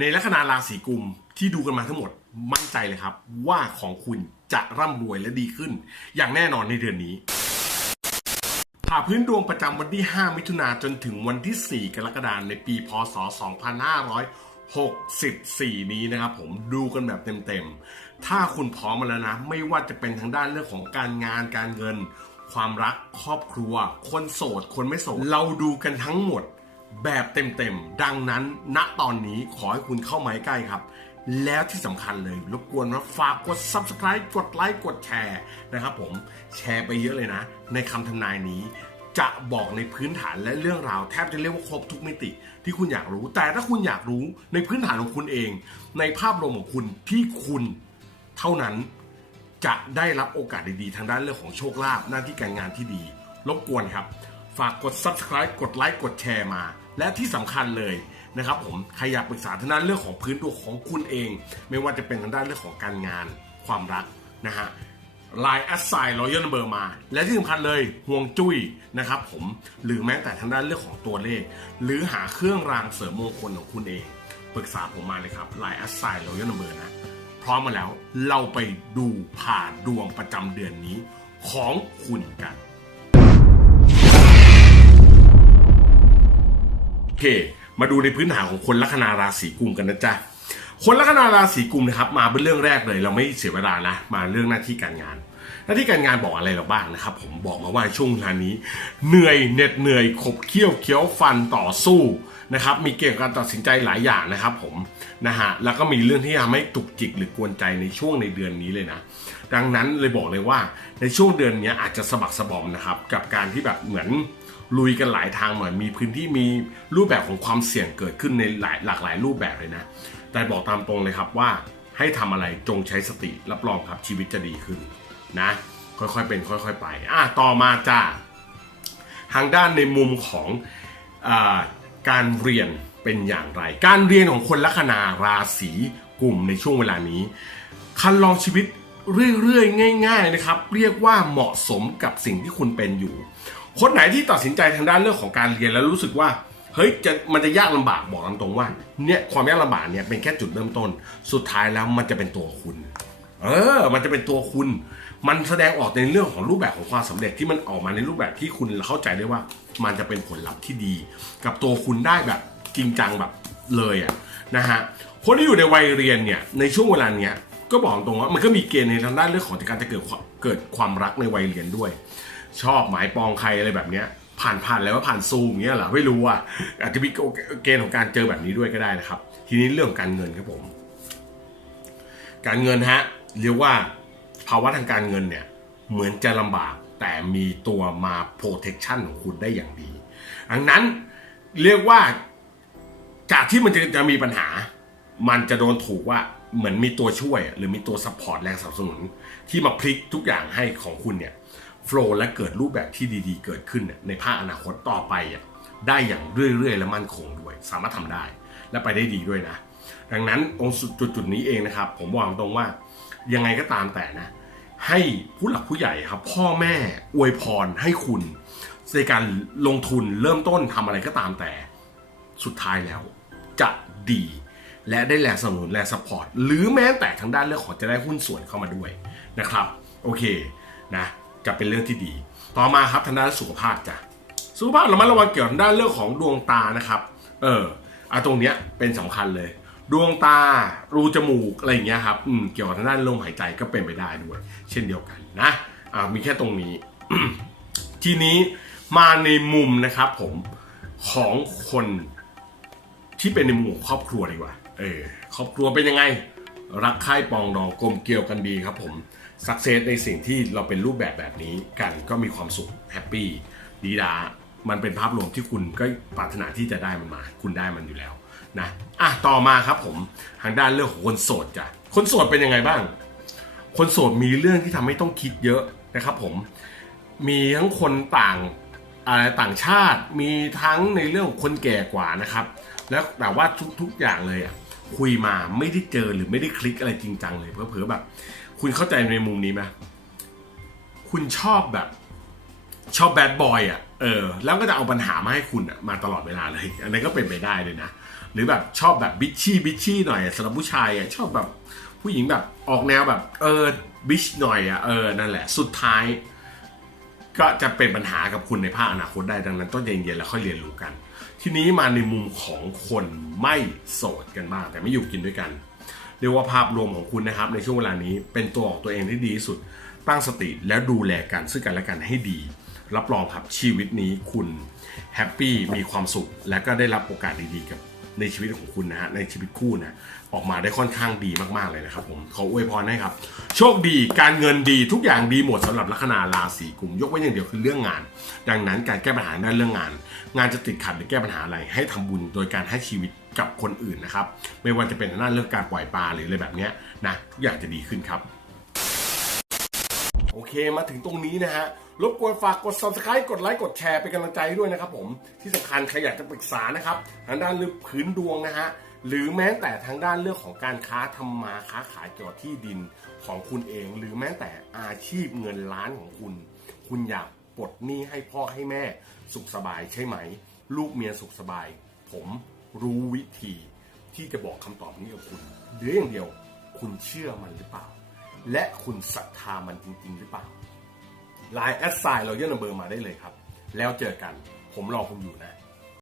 ในลัคนาราศีกุมที่ดูกันมาทั้งหมดมั่นใจเลยครับ ว่าของคุณจะร่ำรวยและดีขึ้น อย่างแน่นอนในเดือนนี้ผ่าพื้นดวงประจำวันที่ 5 มิถุนาจนถึงวันที่ 4 กรกฎาคมในปี พศ 2564 นี้นะครับผมดูกันแบบเต็มๆ ถ้าคุณพร้อมมาแล้วนะ ไม่ว่าจะเป็นทางด้านเรื่องของการงานการเงิน ความรักครอบครัว คนโสด คนไม่โสด เราดูกันทั้งหมด แบบเต็มๆ ดังนั้นณตอนนี้ขอให้คุณเข้ามาใกล้ครับ แล้วที่สำคัญเลย รบกวนว่าฝากกด subscribe กดไลค์กดแชร์นะครับผมแชร์ไปเยอะเลยนะ ในคำทำนายนี้จะบอกในพื้นฐานและเรื่องราวแทบจะเรียกว่าครบทุกมิติ ที่คุณอยากรู้ แต่ถ้าคุณอยากรู้ในพื้นฐานของคุณเอง ในภาพรวมของคุณที่คุณเท่านั้นจะได้รับโอกาสดีๆ ทางด้านเรื่องของโชคลาภหน้าที่การงานที่ดี รบกวนครับ ฝากกด subscribe กดไลค์กดแชร์มา และที่สำคัญเลยนะครับผมใครอยากปรึกษาทางด้านเรื่องของพื้นตัวของคุณเอง ไม่ว่าจะเป็นทางด้านเรื่องของการงาน ความรักนะฮะ Line แอสไซน์รอยัลเบอร์มา และที่สำคัญเลยห่วงจุ้ยนะครับผมหรือแม้แต่ทางด้านเรื่องของตัวเลข หรือหาเครื่องรางเสริมมงคลของคุณเองปรึกษาผมมาเลยครับ Line แอสไซน์รอยัลเบอร์นะพร้อมมาแล้วเราไปดูผ่านดวงประจำเดือนนี้ของคุณกัน มาดูในพื้นฐานของคนลัคนาราศีกุมกันนะจ๊ะคนลัคนาราศีกุมนะครับมาเป็นเรื่องแรกเลย เราไม่เสียเวลานะมาเรื่องหน้าที่การงาน หน้าที่การงานบอกอะไรเราบ้างนะครับ ผมบอกมาว่าช่วงเวลานี้ เหนื่อยเหน็ดเหนื่อยขบเคี้ยวเคี้ยวฟันต่อสู้นะครับมีเกี่ยวกับการตัดสินใจหลายอย่างนะครับผมนะฮะแล้วก็มีเรื่องที่ทำให้ตุกจิกหรือกวนใจในช่วงในเดือนนี้เลยนะดังนั้นเลยบอกเลยว่าในช่วงเดือนนี้อาจจะสะบักสะบอมนะครับกับการที่แบบเหมือน ลุยกันหลายทางหน่อยมีพื้นที่มีรูปแบบของความเสี่ยงเกิดขึ้นในหลายหลากหลายรูปแบบเลยนะ แต่บอกตามตรงเลยครับว่าให้ทำอะไรจงใช้สติรับรองครับชีวิตจะดีขึ้นนะ ค่อยๆเป็นค่อย ๆ ไปอะต่อมาจ้าทางด้านในมุมของอการเรียนเป็นอย่างไร การเรียนของคนลัคนาราศีกลุ่มในช่วงเวลานี้ คันลองชีวิตเรื่อยๆ ง่าย ๆนะครับ เรียกว่าเหมาะสมกับสิ่งที่คุณเป็นอยู่ คนไหนที่ตัดสินใจทางด้านเรื่องของการเรียนแล้วรู้สึกว่าเฮ้ยจะมันจะยากลำบากบอกตรงว่าเนี่ยความยากลำบากเนี่ยเป็นแค่จุดเริ่มต้น สุดท้ายแล้วมันจะเป็นตัวคุณ เออ มันจะเป็นตัวคุณ มันแสดงออกในเรื่องของรูปแบบของความสำเร็จที่มันออกมาในรูปแบบที่คุณเข้าใจได้ว่า มันจะเป็นผลลัพธ์ที่ดี กับตัวคุณได้แบบจริงจังแบบเลยอะนะฮะคนที่อยู่ในวัยเรียนเนี่ยในช่วงเวลาเนี้ยก็บอกตรงว่ามันก็มีเกณฑ์ในทางด้านเรื่องของการจะเกิดเกิดความรักในวัยเรียนด้วย ชอบหมายปองใครอะไรแบบเนี้ย ผ่านผ่านแล้วว่าผ่านซูมเงี้ยเหรอไม่รู้อะอาจจะมีเกณฑ์ของการเจอแบบนี้ด้วยก็ได้นะครับ ทีนี้เรื่องการเงินครับผม การเงินฮะเรียกว่าภาวะทางการเงินเนี่ยเหมือนจะลำบากแต่มีตัวมา protection ของคุณได้อย่างดีดังนั้นเรียกว่าจากที่มันจะจะมีปัญหา มันจะโดนถูกว่าเหมือนมีตัวช่วย หรือมีตัวซัพพอร์ตแรงสนับสนุนที่มาพลิกทุกอย่างให้ของคุณเนี่ย โฟล์และเกิดรูปแบบที่ดีๆ เกิดขึ้นในภาคอนาคตต่อไปได้อย่างเรื่อยๆ และมั่นคงด้วย สามารถทำได้และไปได้ดีด้วยนะ ดังนั้นองค์จุดจุดนี้เองนะครับ ผมบอกตรงว่ายังไงก็ตามแต่นะ ให้ผู้หลักผู้ใหญ่ครับ พ่อแม่อวยพรให้คุณในการลงทุนเริ่มต้นทำอะไรก็ตามแต่สุดท้ายแล้ว จะดีและได้แรงสนับสนุนแรงสปอร์ตหรือแม้แต่ทางด้านเรื่องของจะได้หุ้นส่วนเข้ามาด้วยนะครับ โอเคนะ จะเป็นเรื่องที่ดี ต่อมาครับทางด้านสุขภาพจ้ะสุขภาพเรามาระวังเกี่ยวกับด้านเรื่องของดวงตานะครับ เอออะตรงเนี้ยเป็นสำคัญเลย ดวงตา รูจมูกอะไรอย่างเงี้ยครับอืมเกี่ยวกับทางด้านลมหายใจก็เป็นไปได้ด้วย เช่นเดียวกันนะอ่ามีแค่ตรงนี้ ทีนี้มาในมุมนะครับผมของคนที่เป็นในมุมของครอบครัวดีกว่า เออ ครอบครัวเป็นยังไง รักใคร่ปองดองกลมเกลียวกันดีครับผมสักเซสในสิ่งที่เราเป็นรูปแบบแบบนี้กันก็มีความสุขแฮปปี้ดีดา มันเป็นภาพรวมที่คุณก็ปรารถนาที่จะได้มันมา คุณได้มันอยู่แล้วนะอะต่อมาครับผมทางด้านเรื่องของคนโสดจ้ะคนโสดเป็นยังไงบ้าง คนโสดมีเรื่องที่ทำให้ต้องคิดเยอะนะครับผมมีทั้งคนต่างอ่าต่างชาติมีทั้งในเรื่องของคนแก่กว่านะครับ แล้วแต่ว่าทุกๆอย่างเลยอะ คุยมาไม่ได้เจอหรือไม่ได้คลิกอะไรจริงจังเลยเผลอแบบ คุณเข้าใจในมุมนี้ไหมคุณชอบแบบ ชอบแบดบอยอะเออแล้วก็จะเอาปัญหามาให้คุณอะมาตลอดเวลาเลย อันนี้ก็เป็นไปได้เลยนะหรือแบบชอบแบบบิชชี่บิชชี่หน่อยสำหรับผู้ชายอะชอบแบบผู้หญิงแบบออกแนวแบบเออบิชหน่อยอะเออนั่นแหละสุดท้าย ก็จะเป็นปัญหากับคุณในภาคอนาคตได้ดังนั้นต้องเย็นๆแล้วค่อยเรียนรู้กัน ทีนี้มาในมุมของคนไม่โสดกันบ้างแต่ไม่อยู่กินด้วยกันเรียกว่าภาพรวมของคุณนะครับ ในช่วงเวลานี้เป็นตัวของตัวเองที่ดีที่สุด ตั้งสติและดูแลกันซึ่งกันและกันให้ดี รับรองครับชีวิตนี้คุณแฮปปี้มีความสุข และก็ได้รับโอกาสดีๆกับ ในชีวิตของคุณนะฮะในชีวิตคู่นะออกมาได้ค่อนข้างดีมากๆเลยนะครับผมขออวยพรให้ครับ โชคดีการเงินดีทุกอย่างดีหมดสำหรับลัคนาราศีกุม ยกเว้อย่างเดียวคือเรื่องงาน ดังนั้นการแก้ปัญหาด้านเรื่องงาน งานจะติดขัดหรือแก้ปัญหาอะไรให้ทำบุญโดยการให้ชีวิตกับคนอื่นนะครับไม่ว่าจะเป็นด้านเรื่องการปล่อยปลาหรืออะไรแบบนี้นะทุกอย่างจะดีขึ้นครับ โอเคมาถึงตรงนี้นะฮะรบกวนฝากกด subscribe กดไลค์กดแชร์เป็นกำลังใจด้วยนะครับผมที่สำคัญใครอยากจะปรึกษานะครับทางด้านเรื่องพื้นดวงนะฮะหรือแม้แต่ทางด้านเรื่องของการค้าทำมาค้าขายเกี่ยวกับที่ดินของคุณเอง หรือแม้แต่อาชีพเงินล้านของคุณ คุณอยากปลดหนี้ให้พ่อให้แม่สุขสบายใช่ไหม ลูกเมียสุขสบาย ผมรู้วิธีที่จะบอกคำตอบนี้กับคุณเหรืออย่างเดียว คุณเชื่อมันหรือเปล่า และคุณศรัทธามันจริง ๆ หรือเปล่าไลน์แอดไซน์เราเยื่อนัมเบอร์มาได้เลยครับ แล้วเจอกันผมรอคุณอยู่นะ